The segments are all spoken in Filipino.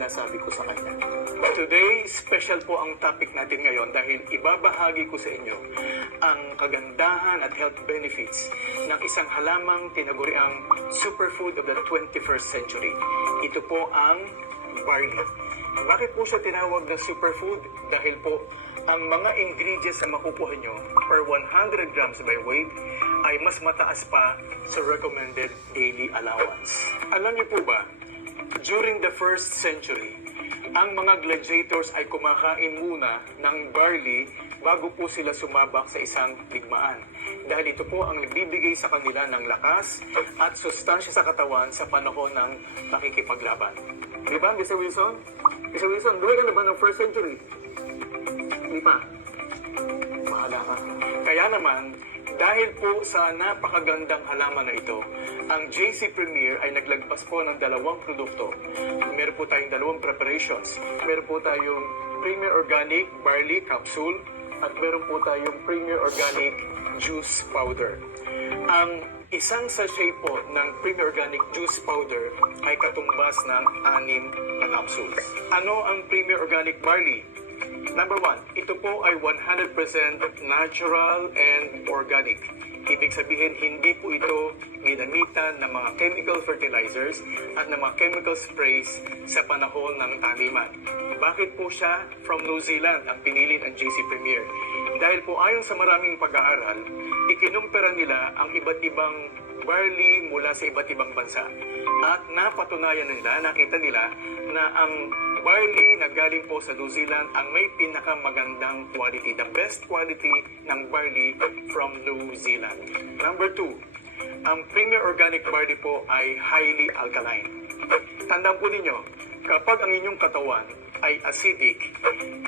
sinasabi ko sa kanya. Today, special po ang topic natin ngayon dahil ibabahagi ko sa inyo ang kagandahan at health benefits ng isang halamang tinaguriang superfood of the 21st century. Ito po ang barley. Bakit po siya tinawag na superfood? Dahil po ang mga ingredients na makukuha nyo per 100 grams by weight ay mas mataas pa sa recommended daily allowance. Alam niyo po ba, during the 1st century, ang mga gladiators ay kumakain muna ng barley bago po sila sumabak sa isang digmaan. Dahil ito po ang nagbibigay sa kanila ng lakas at sustansya sa katawan sa panahon ng pakikipaglaban. Di ba, Mr. Wilson? Mr. Wilson, buhay ka na ba ng 1st century? Hindi pa. Mahala ka. Kaya naman, dahil po sa napakagandang halaman na ito, ang JC Premier ay naglagpas po ng 2 produkto. Meron po tayong 2 preparations. Meron po tayong Premier Organic Barley Capsule at meron po tayong Premier Organic Juice Powder. Ang isang sachet po ng Premier Organic Juice Powder ay katumbas ng 6 na capsules. Ano ang Premier Organic Barley? Number 1, ito po ay 100% natural and organic. Ibig sabihin, hindi po ito ginamitan ng mga chemical fertilizers at ng mga chemical sprays sa panahon ng taniman. Bakit po siya from New Zealand ang pinili ng JC Premier? Dahil po ayon sa maraming pag-aaral, ikinumpara nila ang iba't ibang barley mula sa iba't ibang bansa. At napatunayan nila, nakita nila na ang barley na galing po sa New Zealand ang may pinakamagandang quality, the best quality ng barley from New Zealand. Number 2, ang Premier Organic Barley po ay highly alkaline. Tandaan po ninyo, kapag ang inyong katawan ay acidic,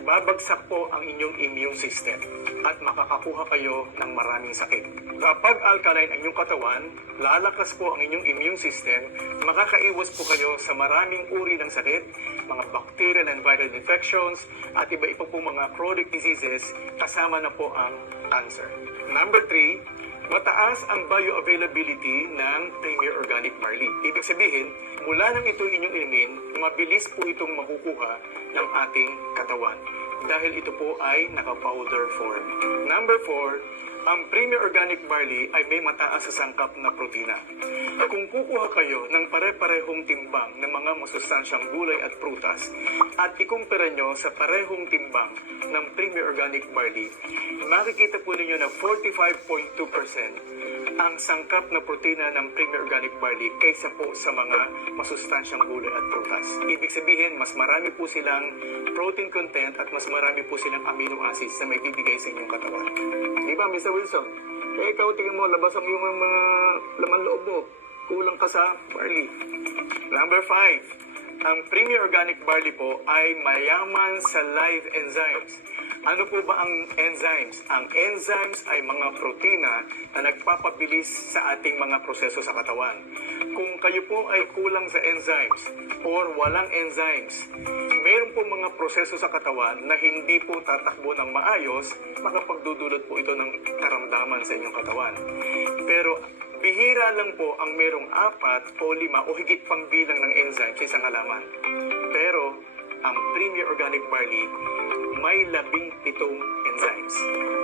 babagsak po ang inyong immune system at makakakuha kayo ng maraming sakit. Kapag alkaline ang inyong katawan, lalakas po ang inyong immune system, makakaiwas po kayo sa maraming uri ng sakit, mga bacterial and viral infections, at iba-iba po mga chronic diseases, kasama na po ang cancer. Number 3, mataas ang bioavailability ng Premier Organic Barley. Ibig sabihin, mula nang ito inyong inumin, mabilis po itong makukuha ng ating katawan. Dahil ito po ay naka-powder form. Number 4, ang Premier Organic Barley ay may mataas sa sangkap na protina. Kung kukuha kayo ng pare-parehong timbang ng mga masustansyang gulay at prutas at ikumpara nyo sa parehong timbang ng Premier Organic Barley, makikita po ninyo na 45.2% ang sangkap na protina ng Premier Organic Barley kaysa po sa mga masustansyang gulay at prutas. Ibig sabihin, mas marami po silang protein content at mas marami po silang amino acids na may bibigay sa inyong katawan. Di ba, Mr. Wilson? Eh, ikaw, tingin mo, labas ang iyong mga laman loob mo. Kulang ka sa barley. Number 5, ang Premier Organic Barley po ay mayaman sa live enzymes. Ano po ba ang enzymes? Ang enzymes ay mga protina na nagpapabilis sa ating mga proseso sa katawan. Kung kayo po ay kulang sa enzymes or walang enzymes, meron po mga proseso sa katawan na hindi po tatakbo ng maayos, makapagdudulot po ito ng karamdaman sa inyong katawan. Pero bihira lang po ang merong 4 o 5 o higit pang bilang ng enzymes sa isang halaman. Pero ang Premier Organic Barley may 17 enzymes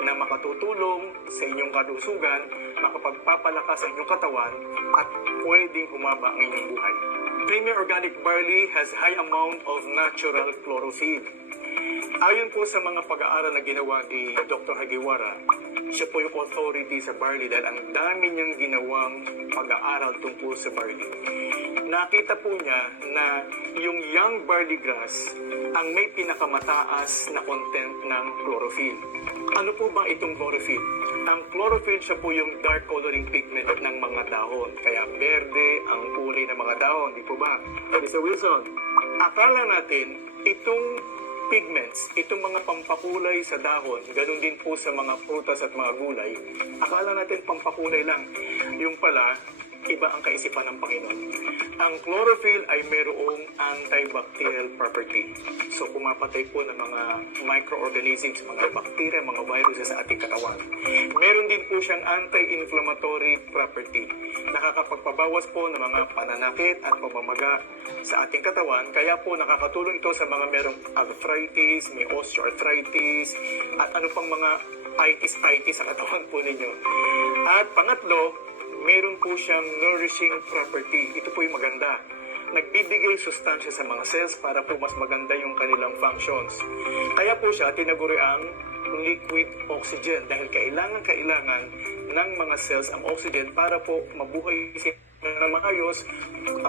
na makatutulong sa inyong kalusugan, makapagpapalakas sa inyong katawan, at pwedeng humaba ang inyong buhay. Premier Organic Barley has high amount of natural chlorophyll. Ayon po sa mga pag-aaral na ginawa ni Dr. Hagiwara, siya po yung authority sa barley dahil ang dami niyang ginawang pag-aaral tungkol sa barley. Nakita po niya na yung young barley grass ang may pinakamataas na content ng chlorophyll. Ano po ba itong chlorophyll? Ang chlorophyll siya po yung dark coloring pigment ng mga dahon. Kaya berde ang kulay ng mga dahon, di po ba? Mr. Wilson, akala natin itong pigments, itong mga pampakulay sa dahon, ganun din po sa mga prutas at mga gulay, akala natin pampakulay lang. Yung pala, iba ang kaisipan ng Panginoon. Ang chlorophyll ay mayroong antibacterial property. So pumapatay po ng mga microorganisms, mga bacteria, mga viruses sa ating katawan. Meron din po siyang anti-inflammatory property. Nakakapagpabawas po ng mga pananakit at pamamaga sa ating katawan. Kaya po nakakatulong ito sa mga merong arthritis, may osteoarthritis, at ano pang mga itis sa katawan po ninyo. At pangatlo, meron po siyang nourishing property. Ito po yung maganda. Nagbibigay sustansya sa mga cells para po mas maganda yung kanilang functions. Kaya po siya tinaguri ang liquid oxygen dahil kailangan ng mga cells ang oxygen para po mabuhay sila ng maayos,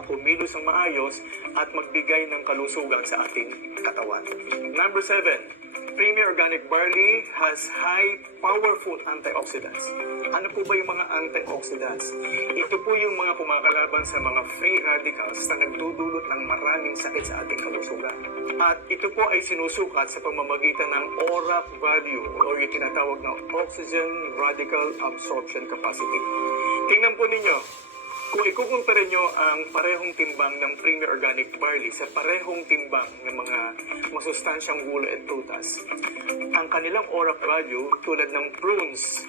kumilos ng maayos, at magbigay ng kalusugan sa ating katawan. Number 7, Premier Organic Barley has high powerful antioxidants. Ano po ba yung mga antioxidants? Ito po yung mga kumakalaban sa mga free radicals na nagdudulot ng maraming sakit sa ating kalusugan. At ito po ay sinusukat sa pamamagitan ng ORAC value o yung tinatawag na Oxygen Radical Absorption Capacity. Tingnan po ninyo, kung ikukumpara nyo ang parehong timbang ng Premier Organic Barley sa parehong timbang ng mga masustansyang gulay at prutas, ang kanilang ORAC value tulad ng prunes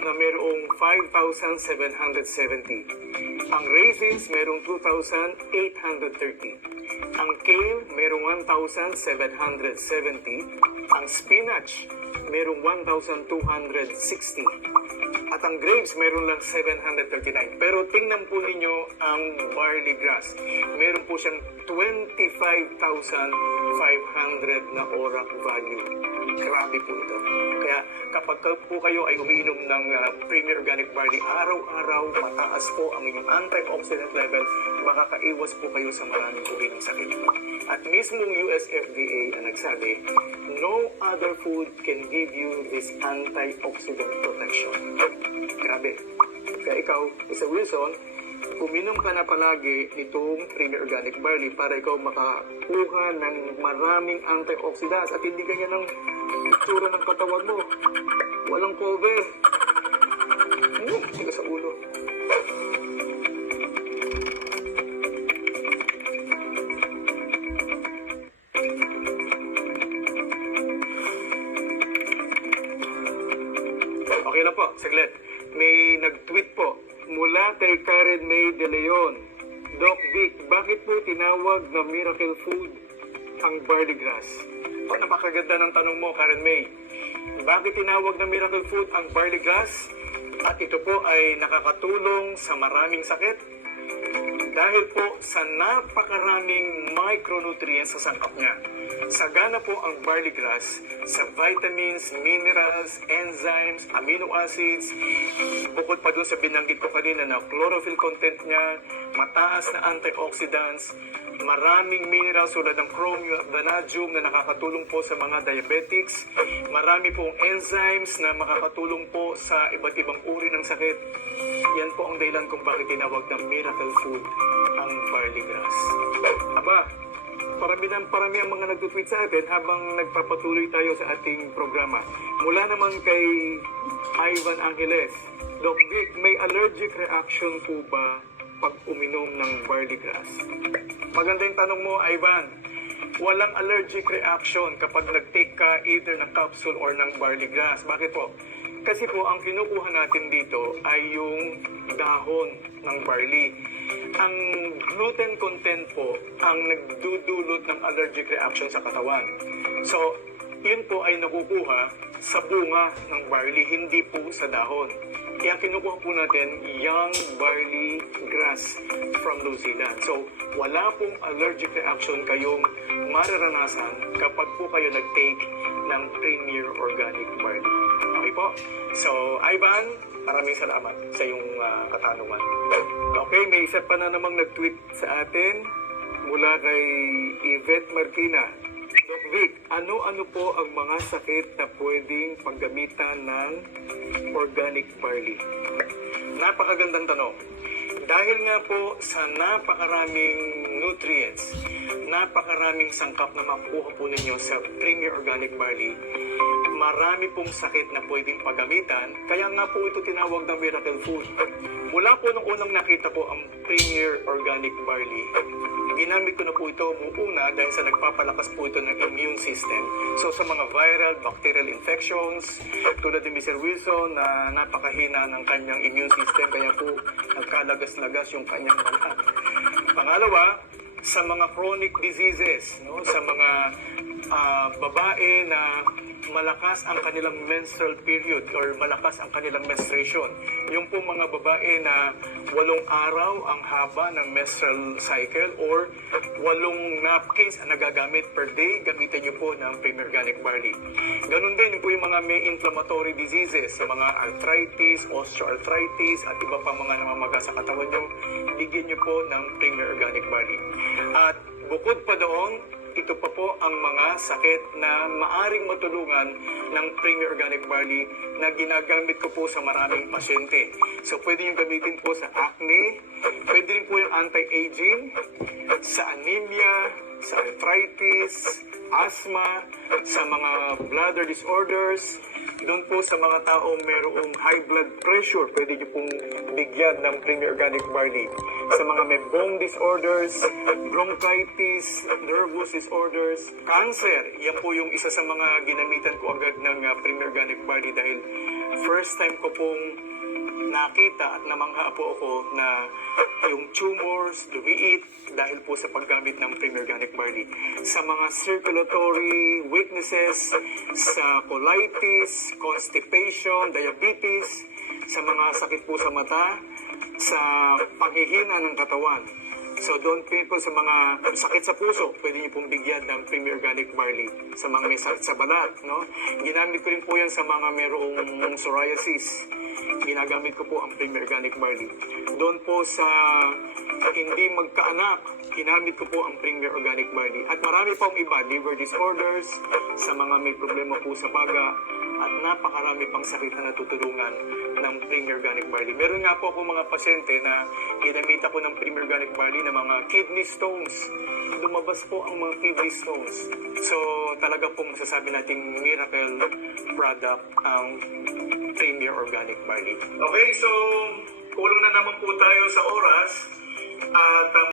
na mayroong 5,770. Ang raisins mayroong 2,830. Ang kale mayroong 1,770. Ang spinach mayroong 1,260. At ang grapes, meron lang 739. Pero tingnan po ninyo ang barley grass. Meron po siyang 25,500 na ORAC value. Grabe po ito. Kaya kapag po kayo ay umiinom ng Premier Organic Barley, araw-araw mataas po ang inyong antioxidant level, makakaiwas po kayo sa maraming uri ng sakit. At mismong US FDA ang nagsabi, no other food can give you this antioxidant protection. Grabe. Kaya ikaw, Mr. Wilson, uminom ka na palagi nitong Premier Organic Barley para ikaw makakuha ng maraming antioxidants at hindi ganyan ang itsura ng katawan mo. Walang cover. Tiga sa ulo. Okay na po, saglit. May nag-tweet po mula kay Karen May De Leon. Doc Vic, bakit po tinawag na miracle food ang barley grass? Napakaganda ng tanong mo, Karen May. Bakit tinawag na miracle food ang barley grass? At ito po ay nakakatulong sa maraming sakit dahil po sa napakaraming micronutrients sa sangkap niya. Sagana po ang barley grass sa vitamins, minerals, enzymes, amino acids. Bukod pa doon sa binanggit ko kanina na chlorophyll content niya, mataas na antioxidants, maraming minerals tulad ng chromium at vanadium na nakakatulong po sa mga diabetics. Marami pong enzymes na makakatulong po sa iba't ibang uri ng sakit. Yan po ang dahilan kung bakit tinawag na miracle food ang barley grass. Aba, parami ang mga nag-tweet sa atin habang nagpapatuloy tayo sa ating programa. Mula naman kay Ivan Angeles, Doc Vic, may allergic reaction po ba pag uminom ng barley grass? Maganda yung tanong mo, Ivan. Walang allergic reaction kapag nag-take ka either ng capsule or ng barley grass. Bakit po? Kasi po, ang kinukuha natin dito ay yung dahon ng barley. Ang gluten content po ang nagdudulot ng allergic reaction sa katawan. So, yun po ay nakukuha sa bunga ng barley, hindi po sa dahon. Kaya kinukuha po natin young barley grass from New Zealand. So, wala pong allergic reaction kayong mararanasan kapag po kayo nag-take ng Premier Organic Barley. Okay po? So, Ivan, maraming salamat sa iyong katanungan. Okay, may isa pa na namang nag-tweet sa atin mula kay Yvette Marquina. Doc Vic, ano-ano po ang mga sakit na pwedeng paggamitan ng organic barley? Napakagandang tanong. Dahil nga po sa napakaraming nutrients, napakaraming sangkap na makukuha po ninyo sa Premier Organic Barley, marami pong sakit na pwedeng paggamitan, kaya nga po ito tinawag na miracle food. Mula po nung unang nakita ko ang Premier Organic Barley, ginamit ko na po ito una dahil sa nagpapalakas po ito ng immune system. So sa mga viral, bacterial infections, tulad ni Mr. Wilson na napakahina ng kanyang immune system, kaya po nagkalagas-lagas yung kanyang balat. Pangalawa, sa mga chronic diseases, no? Sa mga babae na malakas ang kanilang menstrual period or malakas ang kanilang menstruation. Yung po mga babae na 8 araw ang haba ng menstrual cycle or 8 napkins ang nagagamit per day, gamitin niyo po ng Premier Organic Barley. Ganun din po yung mga may inflammatory diseases, sa mga arthritis, osteoarthritis, at iba pa mga namamaga sa katawan niyo, bigyan niyo po ng Premier Organic Barley. At bukod pa doon, ito pa po ang mga sakit na maaring matulungan ng Premier Organic Barley na ginagamit ko po sa maraming pasyente. So, pwede yung gamitin po sa acne, pwede rin po yung anti-aging, sa anemia, sa arthritis, asthma, sa mga bladder disorders, doon po sa mga taong mayroong high blood pressure, pwede nyo pong bigyan ng Premier Organic Barley. Sa mga may bone disorders, bronchitis, nervous disorders, cancer, yan po yung isa sa mga ginamitan ko agad ng Premier Organic Barley dahil first time ko pong nakita at namangha po ako na yung tumors, lumiit dahil po sa paggamit ng Premier Organic Barley. Sa mga circulatory weaknesses, sa colitis, constipation, diabetes, sa mga sakit po sa mata, sa paghihina ng katawan. So doon po sa mga sakit sa puso, pwede niyo pong bigyan ng Premier Organic Barley. Sa mga may sakit sa balat, no? Ginamit ko rin po yan sa mga mayroong psoriasis. Ginagamit ko po ang Premier Organic Barley. Doon po sa hindi magkaanak, ginamit ko po ang Premier Organic Barley. At marami pang iba, liver disorders, sa mga may problema po sa baga, at napakarami pang sakit na natutulungan ng Premier Organic Barley. Meron nga po ako mga pasyente na ginamit ako ng Premier Organic Barley na mga kidney stones. Lumabas po ang mga kidney stones. So, talaga pong masasabi nating miracle product ang Premier Organic Barley. Okay, so kulang na naman po tayo sa oras at